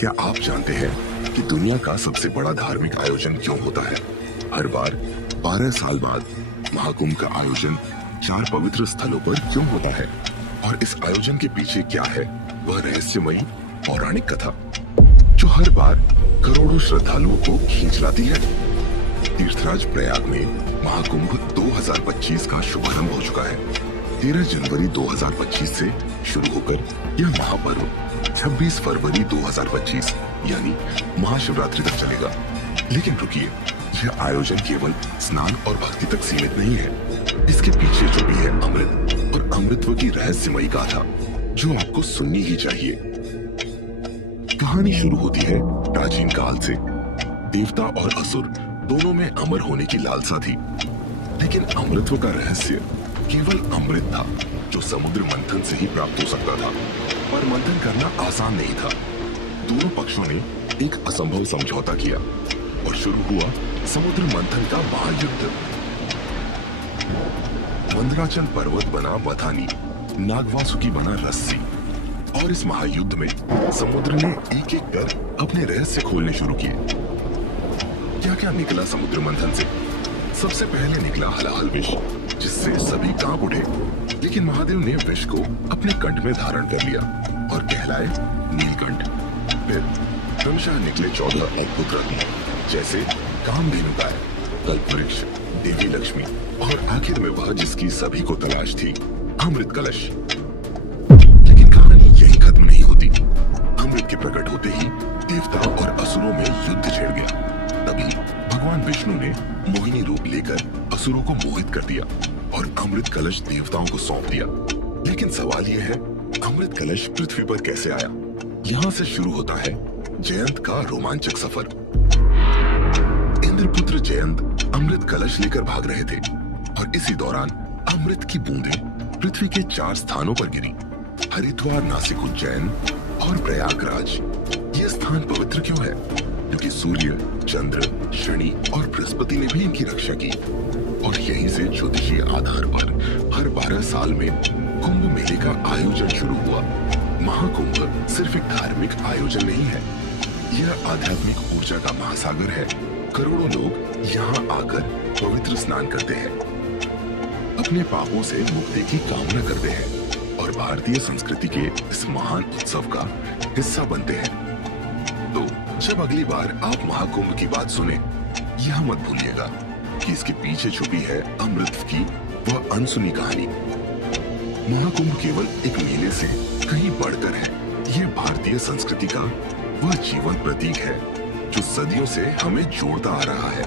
क्या आप जानते हैं कि दुनिया का सबसे बड़ा धार्मिक आयोजन क्यों होता है? हर बार 12 साल बाद महाकुंभ का आयोजन 4 पवित्र स्थलों पर क्यों होता है और इस आयोजन के पीछे क्या है वह रहस्यमयी पौराणिक कथा जो हर बार करोड़ों श्रद्धालुओं को खींच लाती है। तीर्थराज प्रयाग में महाकुंभ 2025 का शुभारंभ हो चुका है। 13 जनवरी 2025 से शुरू होकर यह महापर्व 26 फरवरी 2025 यानी महाशिवरात्रि तक चलेगा। लेकिन रुकिए, यह आयोजन केवल स्नान और भक्ति तक सीमित नहीं है। इसके पीछे जो भी है अमृत और अमृतत्व की रहस्यमयी गाथा जो आपको सुननी ही चाहिए। कहानी शुरू होती है प्राचीन काल से। देवता और असुर दोनों में अमर होने की लालसा थी, लेकिन अमृतत्व का रहस्य केवल अमृत था जो समुद्र मंथन से ही प्राप्त हो सकता था। पर मंथन करना आसान नहीं था। दोनों पक्षों ने एक असंभव समझौता किया और शुरू हुआ समुद्र मंथन का महायुद्ध। मंदराचल पर्वत बना बथानी, नागवासुकी बना रस्सी और इस महायुद्ध में समुद्र ने एक एक कर अपने रहस्य खोलने शुरू किए। क्या क्या निकला समुद्र मंथन से? सबसे पहले निकला हलाहल विष, जिससे सभी कांप उठे। लेकिन महादेव ने विष को अपने कंठ में धारण कर लिया और कहलाए नीलकंठ। फिर क्रमशः निकले 14 अद्भुत रत्न, जैसे कामधेनु गाय, कल्पवृक्ष, देवी लक्ष्मी और आखिर में वह जिसकी सभी को तलाश थी, अमृत कलश। लेकिन कहानी यही खत्म नहीं होती। अमृत के प्रकट होते ही देवता और असुरों में युद्ध छिड़ गया। तभी भगवान विष्णु ने मोहिनी रूप लेकर असुरों को मोहित कर दिया और अमृत कलश देवताओं को सौंप दिया। लेकिन सवाल यह है, अमृत कलश पृथ्वी पर कैसे आया? यहाँ से शुरू होता है जयंत का रोमांचक सफर। इंद्रपुत्र जयंत अमृत कलश लेकर भाग रहे थे और इसी दौरान अमृत की बूंदें पृथ्वी के 4 स्थानों पर गिरी। हरिद्वार, नासिक, उज्जैन और प्रयागराज। ये स्थान पवित्र क्यों है? क्योंकि सूर्य, चंद्र, शनि और बृहस्पति ने भी इनकी रक्षा की। और यहीं से ज्योतिषीय आधार पर हर 12 साल में कुंभ मेले का आयोजन शुरू हुआ। महाकुंभ सिर्फ एक धार्मिक आयोजन नहीं है, यह आध्यात्मिक ऊर्जा का महासागर है। करोड़ों लोग यहाँ आकर पवित्र स्नान करते हैं, अपने पापों से मुक्ति की कामना करते हैं और भारतीय संस्कृति के इस महान उत्सव का हिस्सा बनते हैं। तो जब अगली बार आप महाकुंभ की बात सुने, यह मत भूलिएगा कि इसके पीछे छुपी है अमृत की वह अनसुनी कहानी। महाकुंभ केवल एक मेले से कहीं बढ़कर है। ये भारतीय संस्कृति का वह जीवन प्रतीक है जो सदियों से हमें जोड़ता आ रहा है।